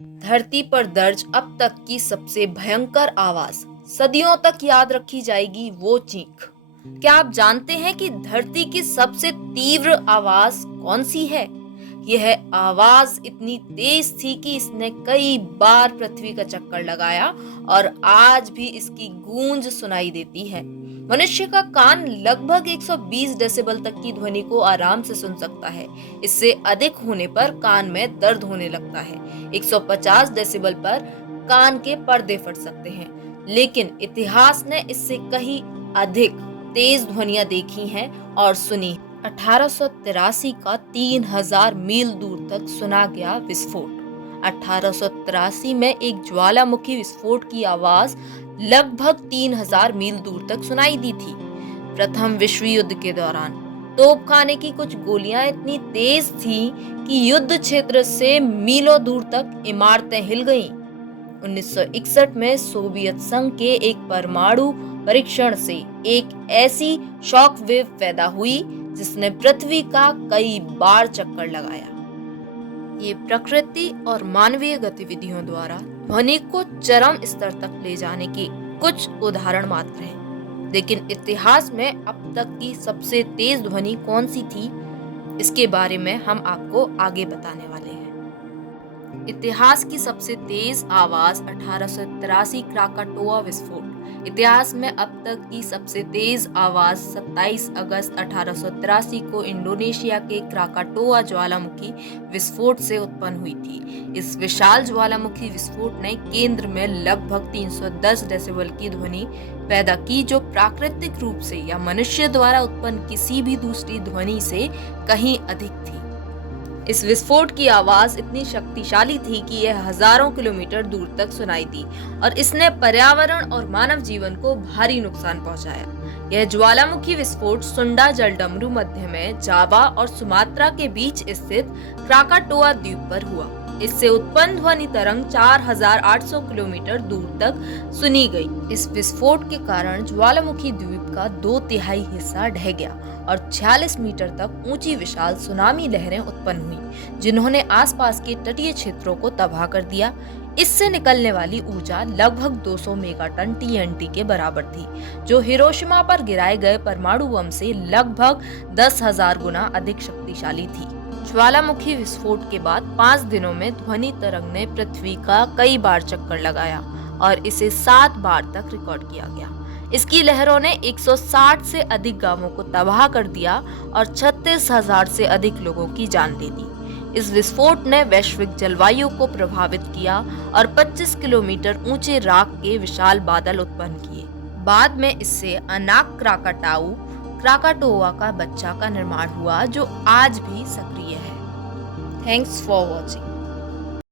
धरती पर दर्ज अब तक की सबसे भयंकर आवाज, सदियों तक याद रखी जाएगी वो चीख। क्या आप जानते हैं कि धरती की सबसे तीव्र आवाज कौन सी है? यह आवाज इतनी तेज थी कि इसने कई बार पृथ्वी का चक्कर लगाया और आज भी इसकी गूंज सुनाई देती है। मनुष्य का कान लगभग 120 डेसिबल तक की ध्वनि को आराम से सुन सकता है। इससे अधिक होने पर कान में दर्द होने लगता है। 150 डेसिबल पर कान के पर्दे फट सकते हैं। लेकिन इतिहास ने इससे कहीं अधिक तेज ध्वनियां देखी हैं और सुनी। 1883 का 3000 मील दूर तक सुना गया विस्फोट। 1883 में एक ज्वालामुखी विस्फोट की आवाज लगभग 3000 मील दूर तक सुनाई दी थी। प्रथम विश्व युद्ध के दौरान तोपखाने की कुछ गोलियां इतनी तेज थी कि युद्ध क्षेत्र से मीलों दूर तक इमारतें हिल गईं। 1961 में सोवियत संघ के एक परमाणु परीक्षण से एक ऐसी शॉक वेव पैदा हुई जिसने पृथ्वी का कई बार चक्कर लगाया। ये प्रकृति और मानवीय गतिविधियों द्वारा ध्वनि को चरम स्तर तक ले जाने के कुछ उदाहरण मात्र हैं। लेकिन इतिहास में अब तक की सबसे तेज ध्वनि कौन सी थी, इसके बारे में हम आपको आगे बताने वाले हैं। इतिहास की सबसे तेज आवाज 1883 क्राकाटोआ विस्फोट। इतिहास में अब तक की सबसे तेज आवाज 27 अगस्त 1883 को इंडोनेशिया के क्राकाटोआ ज्वालामुखी विस्फोट से उत्पन्न हुई थी। इस विशाल ज्वालामुखी विस्फोट ने केंद्र में लगभग 310 डेसिबल की ध्वनि पैदा की, जो प्राकृतिक रूप से या मनुष्य द्वारा उत्पन्न किसी भी दूसरी ध्वनि से कहीं अधिक थी। इस विस्फोट की आवाज इतनी शक्तिशाली थी कि यह हजारों किलोमीटर दूर तक सुनाई दी और इसने पर्यावरण और मानव जीवन को भारी नुकसान पहुंचाया। यह ज्वालामुखी विस्फोट सुंडा जलडमरू मध्य में जावा और सुमात्रा के बीच स्थित क्राकाटोआ द्वीप पर हुआ। इससे उत्पन्न ध्वनि तरंग 4800 किलोमीटर दूर तक सुनी गई। इस विस्फोट के कारण ज्वालामुखी द्वीप का 2/3 हिस्सा ढह गया और 46 मीटर तक ऊंची विशाल सुनामी लहरें उत्पन्न हुई, जिन्होंने आसपास के तटीय क्षेत्रों को तबाह कर दिया। इससे निकलने वाली ऊर्जा लगभग 200 मेगाटन TNT के बराबर थी, जो हिरोशिमा पर गिराए गए परमाणु बम से लगभग 10,000 गुना अधिक शक्तिशाली थी। ज्वालामुखी विस्फोट के बाद 5 दिनों में ध्वनि तरंग ने पृथ्वी का कई बार चक्कर लगाया और इसे 7 बार तक रिकॉर्ड किया गया। इसकी लहरों ने 160 से अधिक गांवों को तबाह कर दिया और 36,000 से अधिक लोगों की जान ले ली। इस विस्फोट ने वैश्विक जलवायु को प्रभावित किया और 25 किलोमीटर ऊंचे राख के विशाल बादल उत्पन्न किए। बाद में इससे अनाक क्राकाटाऊ क्राकाटोआ का बच्चा का निर्माण हुआ, जो आज भी सक्रिय है। Thanks for watching.